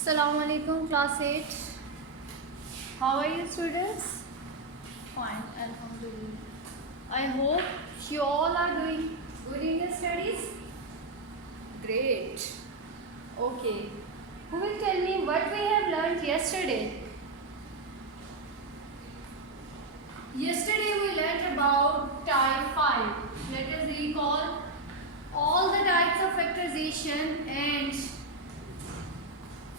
Assalamu alaikum class 8. How are you students? Fine, alhamdulillah. I hope you all are doing good in your studies. Great. Okay. Who will tell me what we have learned yesterday? Yesterday we learned about type 5. Let us recall all the types of factorization and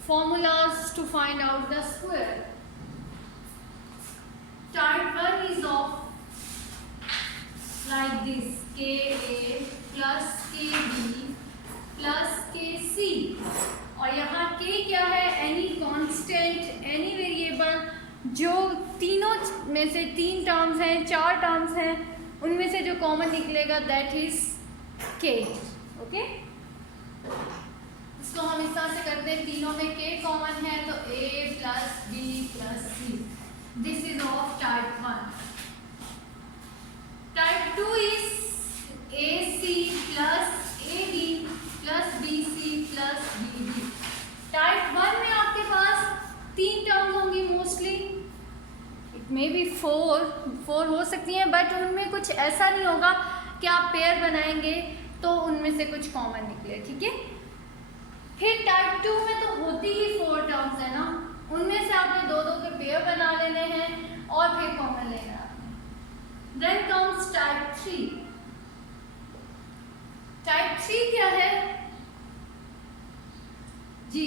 formulas to find out the square. Type 1 is of like this: KA plus KB plus KC. और यहाँ K क्या है? Any constant, any variable जो तीनों में से 3 terms हैं, 4 terms हैं, उनमें से जो कॉमन निकलेगा दैट इज K. ओके, इसको हम इस तरह से करते हैं, तीनों में K कॉमन है तो A plus B plus C. This is of type 1. Type 2 is AC plus AB plus BC plus BD. Type 1 में आपके पास 3 टर्म्स होंगी मोस्टली, इट मे बी 4 हो सकती हैं, बट उनमें कुछ ऐसा नहीं होगा कि आप पेयर बनाएंगे तो उनमें से कुछ कॉमन निकले. ठीक है, फिर टाइप 2 में तो होती ही 4 टर्म्स है ना, उनमें से आपने 2 के पेयर बना लेने हैं और फिर कॉमन लेना है. Then comes type 3. टाइप 3 क्या है जी?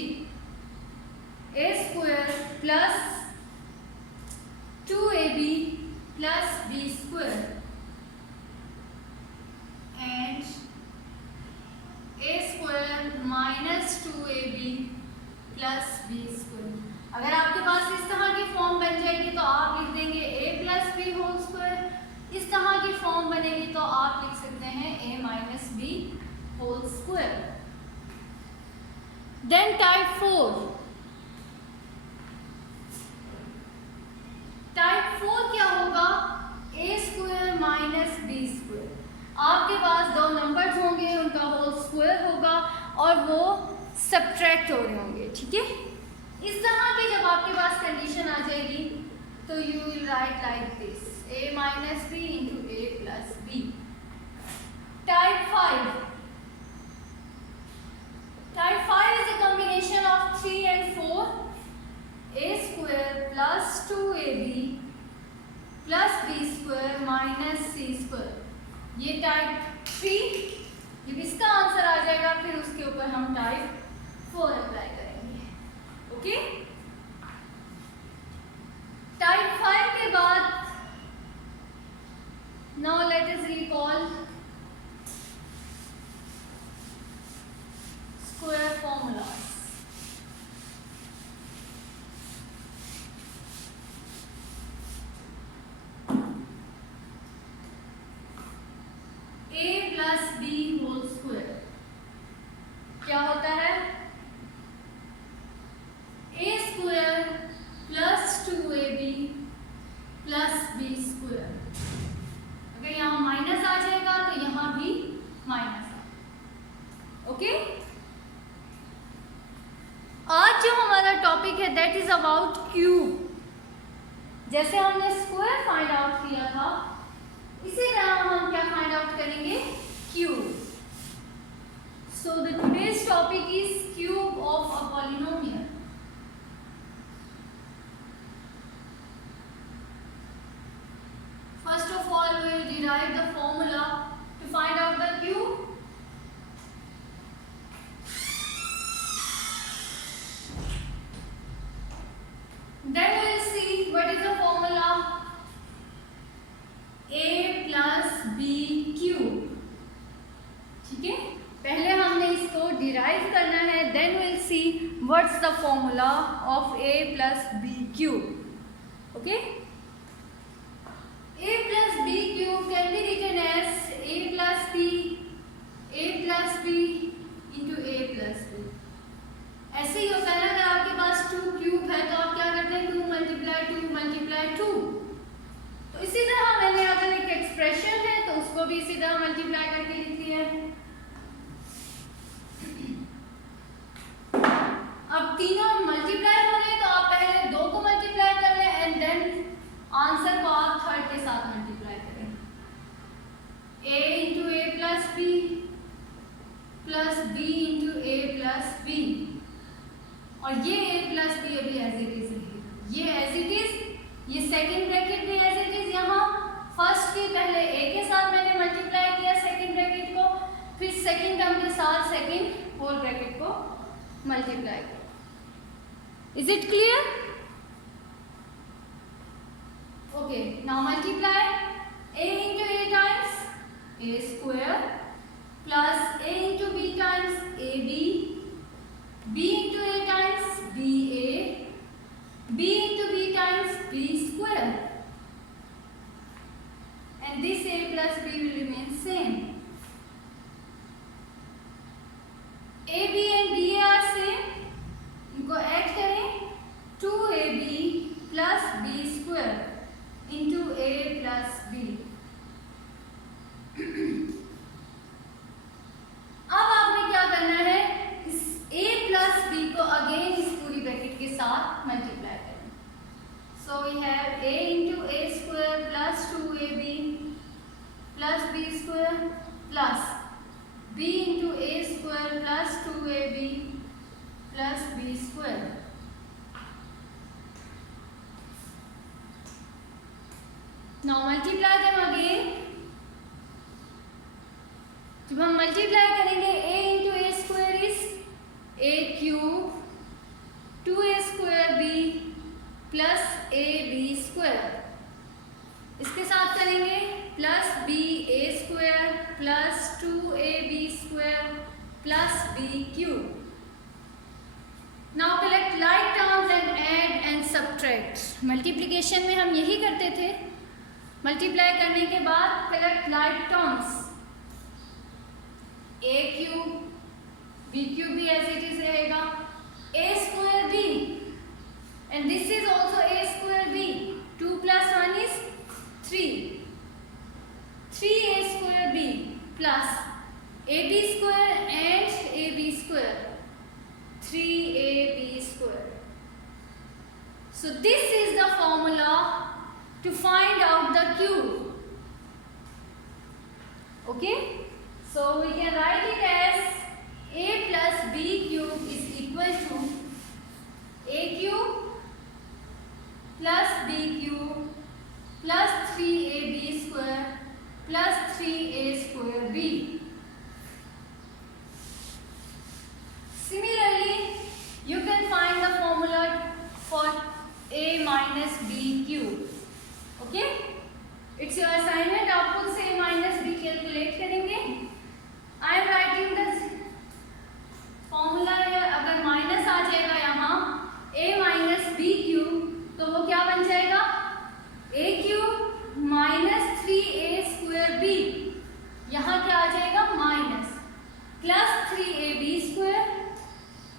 A square plus 2AB plus B square and A square minus 2AB plus B square. अगर आपके पास इस तरह की फॉर्म बन जाएगी तो आप लिख देंगे A plus B whole square. इस तरह की फॉर्म बनेगी तो आप लिख सकते हैं A minus B whole square. Then type 4. Type 4 क्या होगा? A square minus B square. आपके पास 2 नंबर्स होंगे, उनका होल स्क्वायर होगा और वो सब्ट्रैक्ट हो रहे होंगे. ठीक है, इस तरह की जब आपके पास कंडीशन आ जाएगी तो you will write like this: A minus B into A plus B. Type 5. Type 5 is a combination of 3 and 4. A square plus 2AB plus B square minus C square. ये टाइप 3. जब इसका answer आ जाएगा फिर उसके ऊपर हम type 4 apply करेंगे. Okay, type 5 के बाद now let us recall square formulas. A plus B whole square क्या होता है? A square plus 2AB plus B square. अगर यहाँ माइनस आ जाएगा तो यहाँ भी माइनस आ. ओके, आज जो हमारा टॉपिक है दैट इज अबाउट क्यूब. जैसे हमने स्क्वायर फाइंड आउट किया था, इसी तरह हम क्या फाइंड आउट करेंगे? Cube. So the today's topic is cube of a polynomial. First of all, we will derive the formula to find out the cube. Then we will see what is the formula A plus B cube. ठीक है, पहले हमने इसको derive करना है. Then we will see what's the formula of A plus B cube. Okay. A plus B cube can be written as A plus B into A plus B. ऐसे ही होता है ना, अगर आपके पास 2 क्यूब है तो आप क्या करते हैं? 2 मल्टीप्लाई 2 मल्टीप्लाई 2. तो इसी तरह मैंने अगर एक एक्सप्रेशन है तो उसको भी इसी तरह मल्टीप्लाई करके लिख दिया है. अब तीनों और ये a प्लस बी अभी एज इट इज रहेगा, ये एज इट इज, ये सेकेंड ब्रैकेट भी एज इट इज, यहाँ फर्स्ट के पहले a के साथ मैंने मल्टीप्लाई किया सेकेंड ब्रैकेट को, फिर सेकेंड टर्म के साथ सेकेंड होल ब्रैकेट को मल्टीप्लाई किया। Is it clear? Okay, now multiply a into a times a square plus a into b times ab, b into a times ba, b into b times b square, and this a plus b will remain same. ab and ba are same, इनको add करें, 2ab plus b square into a plus b. अब आपने क्या करना है, इस a plus b को again इस पूरी ब्रैकेट के साथ मल्टीप्लाई करना। So we have a into a square plus 2ab plus b square plus b into a square plus 2ab plus b square. Now multiply them again. जब हम multiply करेंगे a into a square is a cube 2a square b plus a b square, इसके साथ करेंगे plus b a square plus 2ab square plus b cube. Now collect like terms and add and subtract. Multiplication में हम यही करते थे, multiply करने के बाद collect like terms, a cube b cube भी एज इट इज रहेगा, a square b and this is also a square b, 2 plus 1 is 3, 3a square b plus ab square and ab square 3ab square. So this is the formula to find out the cube. Okay? So we can write it as a plus b cube is equal to a cube plus b cube plus 3ab square plus 3a square b. Similarly, you can find the formula for a minus b cube. Okay? It's your assignment. आप खुद से a minus b calculate करेंगे। I am writing the formula है, अगर minus आ जाएगा यहाँ a minus b cube तो वो क्या बन जाएगा, a cube minus 3a square b, यहाँ क्या आ जाएगा minus plus 3ab square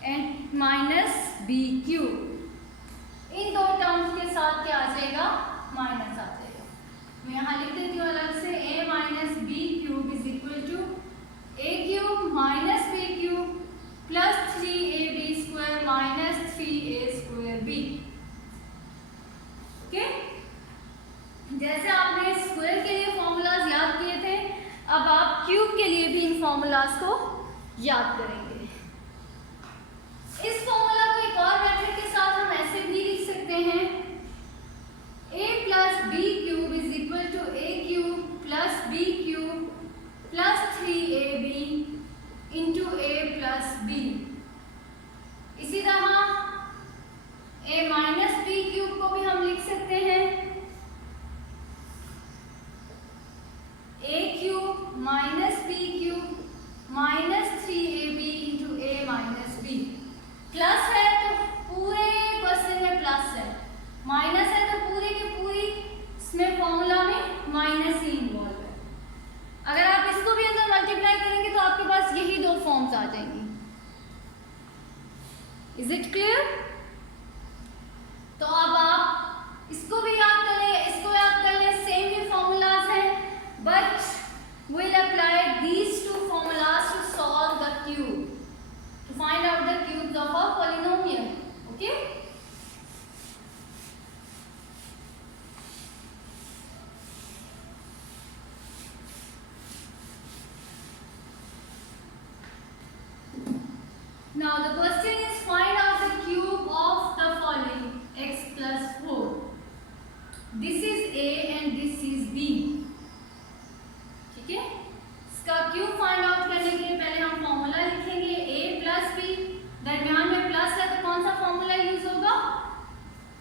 and minus b cube. इन दो टर्म्स के साथ क्या आ जाएगा, माइनस आ जाएगा। मैं यहाँ लिख देती हूँ अलग से, a minus b cube is equal to a cube minus b cube plus 3ab square minus 3a square b। Okay, जैसे आपने स्क्वायर के लिए फॉर्मूलाज याद किए थे, अब आप क्यूब के लिए भी इन फॉर्मूलाज को याद करेंगे। इस फॉर्मूला को एक और मेथड के साथ हम ऐसे भी लिख सकते हैं, a plus b cube is equal to a cube plus b cube plus 3ab into a plus b। इसी तरह a माइनस b क्यूब को भी हम लिख सकते हैं a cube minus b cube minus 3ab into a minus b। Plus है तो पूरे क्वेश्चन में प्लस है, माइनस है तो पूरी की पूरी इसमें फॉर्मूला में माइनस ही इन्वॉल्व है। अगर आप इसको भी अंदर मल्टीप्लाई करेंगे तो आपके पास यही दो फॉर्म्स आ जाएंगी। Is it clear? तो अब आप इसको भी याद कर ले, इसको याद कर ले, सेम ही फॉर्मूलाज हैं, but will apply these two formulas to solve the cube, to find out the cubes of a polynomial. Okay? Now the question is find out the cube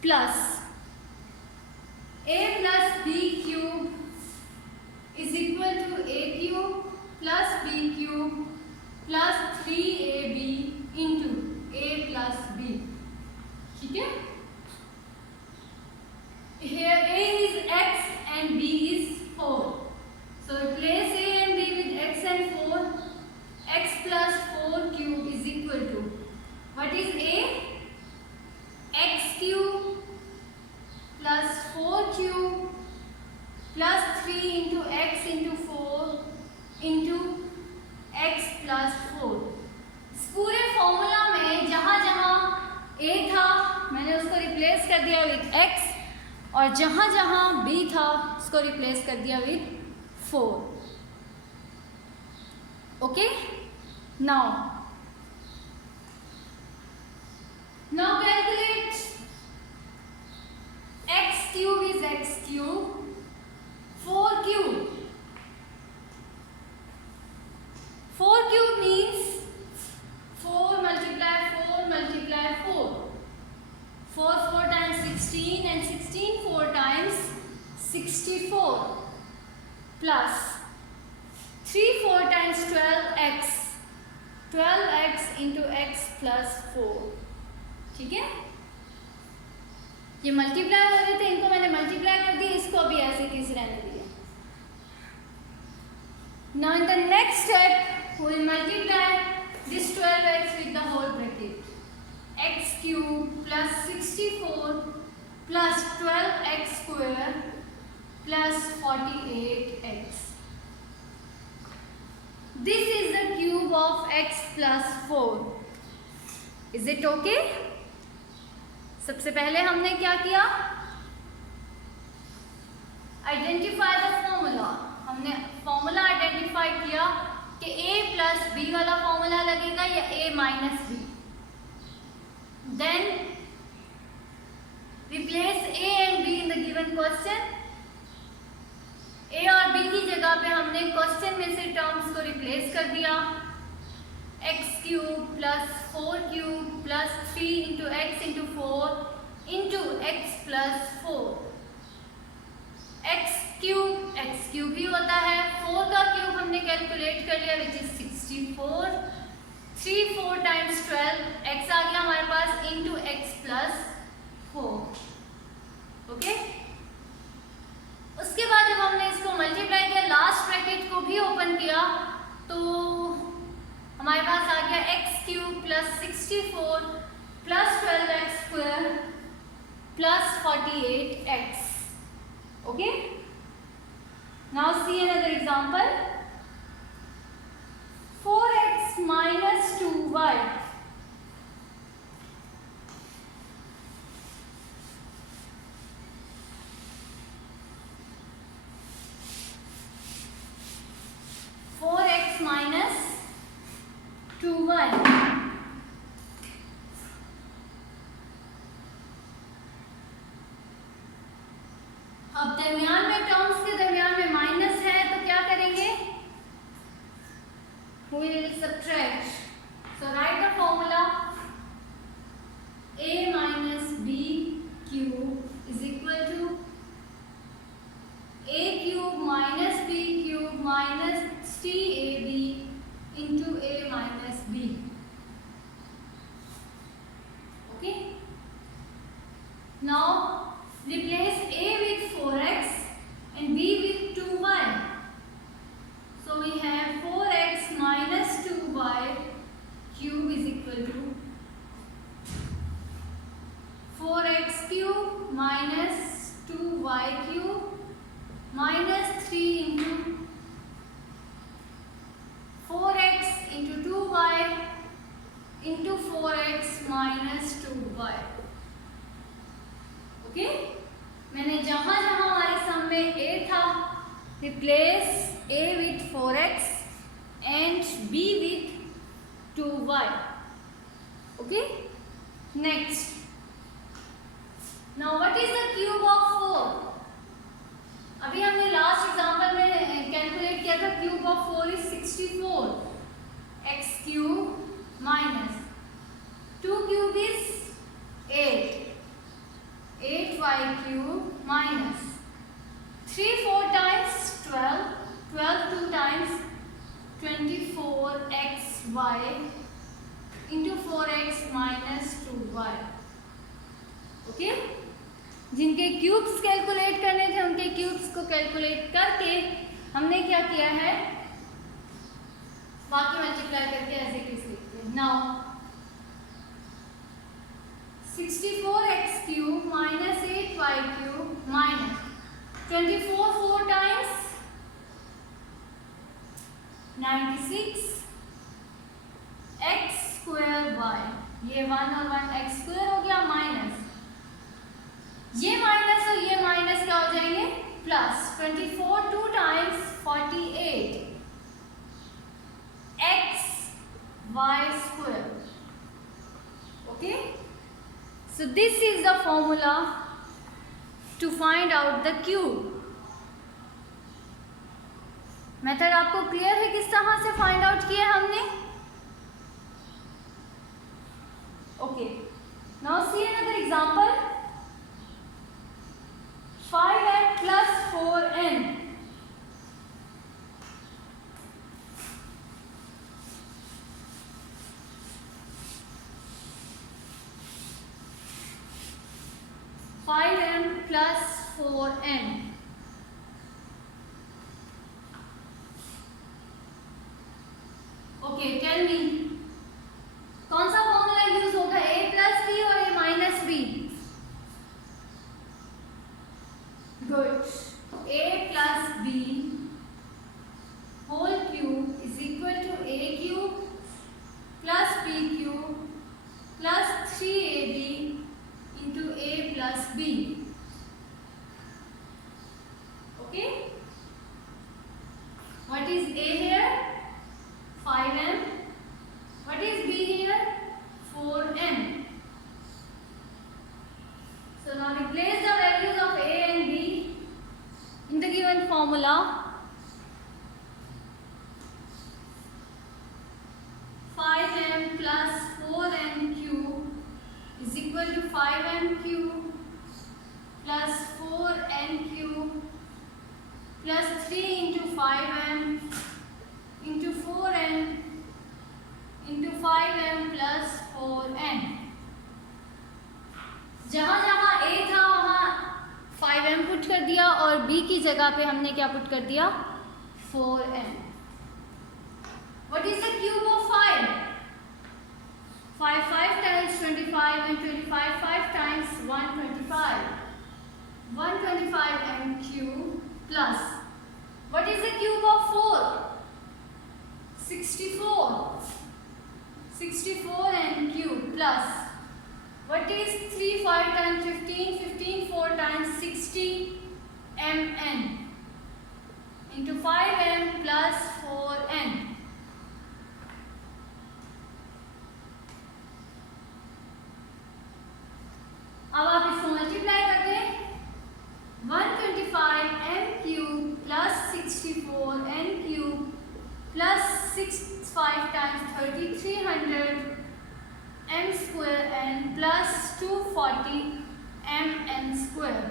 plus a plus b cube is equal to a cube plus b cube plus 3ab into a plus b. ठीक है? Here a is x and b is 4. So replace a and b with x and 4. X plus 4 cube is equal to, what is a? X cube plus 4 cube plus 3 into x into 4 into x plus 4. इस पूरे formula में जहाँ जहाँ a था मैंने उसको replace कर दिया विथ x, और जहाँ जहाँ b था उसको रिप्लेस कर दिया with 4. Okay, now calculate x cube is x cube, 4 cube. 4 cube means 4 multiply 4 multiply 4. 4 4 times 16 and 16 4 times 64 plus 3 4 times 12x. 12x into x plus 4. ठीक है, ये मल्टीप्लाई हो रहे थे, इनको मैंने मल्टीप्लाई कर दिया, इसको अभी ऐसे कैसे रहने दिया. Now in the next step we will multiply this 12x with the whole bracket. X cube plus 64 plus 12x square plus 48x. This is the cube of x plus 4. Is it okay? सबसे पहले हमने क्या किया? Identify the formula. हमने formula identify किया कि a plus b वाला formula लगेगा या a minus b. Then replace a and b in the given question. a और b की जगह पे हमने क्वेश्चन में से टर्म्स को रिप्लेस कर दिया. x cube plus 4 cube plus 3 into x into 4 into x plus 4. x cube ही होता है. 4 का क्यूब हमने कैलकुलेट कर लिया विच इज 64. 3 4 टाइम्स 12 x आ गया हमारे पास इंटू एक्स प्लस 4. ओके, उसके बाद जब हमने इसको मल्टीप्लाई किया, लास्ट ब्रैकेट को भी ओपन किया, तो हमारे पास आ गया x cube plus 64 plus 12x square plus 48x. Okay, now see another example. 4x minus 2y. minus 2y. अब दरमियान में टर्म्स के दरमियान में माइनस है तो क्या करेंगे? We will subtract. So write the formula. A minus b cube is equal to a cube minus b cube minus CAB into a minus b. Okay. Now replace a with 4x and b with 2y. So we have 4x minus 2y cube is equal to 4x cube minus 2y cube minus 3 into 4x into 2y into 4x minus 2y. Okay, मैंने जहां जहां हमारे सम में a था replace a with 4x and b with 2y. Okay, next. Now what is the cube of 4? अभी हमने last example में calculate किया था. Cube of 4 is 64. x cube minus 2 cube is 8. minus 3 4 times 12, 12 2 times 24xy into 4x minus 2y. Okay, जिनके cubes calculate करने थे उनके cubes को कैलकुलेट करके हमने क्या किया है, बाकी मल्टीप्लाई करके ऐसे किस लिखते हैं. Now 64x cube minus 8y cube minus 24 4 times 96 x square y, ये 1 और 1 x स्क्वायर हो गया, माइनस ये माइनस और ये माइनस क्या हो जाएंगे, plus 24 2 times 48 x y square. Okay, so this is the formula to find out the cube. Method आपको क्लियर है किस तरह से फाइंड आउट किया हमने. Okay, now see another example. 5n plus 4n. plus 4n. ओके, टेल मी कौन सा फॉर्मूला यूज होगा, a प्लस बी और a minus b. Good. a plus b whole cube is equal to a cube plus b cube plus 3ab into a plus b. Okay, what is a here, 5m. What is b here, 4n. So now replace the values of a and b in the given formula. 5m plus 4n cube is equal to 5m cube plus 4n cube plus 3 into 5m into 4n into 5m plus 4n. जहाँ जहाँ a था वहाँ 5m put कर दिया और b की जगह पे हमने क्या पुट कर दिया, 4n. What is the cube of 5? 5 5 times 25 and 25 5 times 125. 125m cube plus what is the cube of 4? 64. 64n cube plus what is 3 5 times 15, 15 4 times 60 mn into 5m plus 4n. अब आप इसको मल्टीप्लाई कर दें. 125m cube plus 64n cube plus 6 5 times 3300 m square n plus 240 mn square.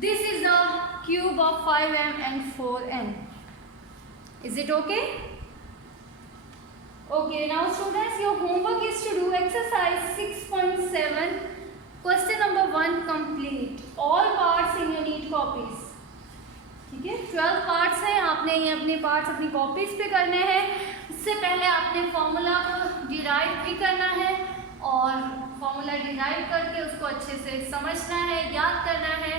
This is the cube of 5m and 4n. Is it okay? Okay, now students, your homework is to do exercise 6.7. Question number 1 complete. All parts in your neat copies. ठीक है, 12 parts हैं, आपने ये अपने parts अपनी copies पे करने हैं. इससे पहले आपने फॉर्मूला को डिराइव भी करना है और फॉर्मूला डिराइव करके उसको अच्छे से समझना है, याद करना है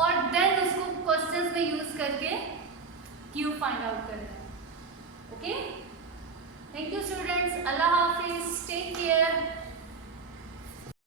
और देन उसको क्वेश्चंस में यूज करके क्यूब फाइंड आउट करना है. Okay, thank you students. अल्लाह हाफिज. Take care.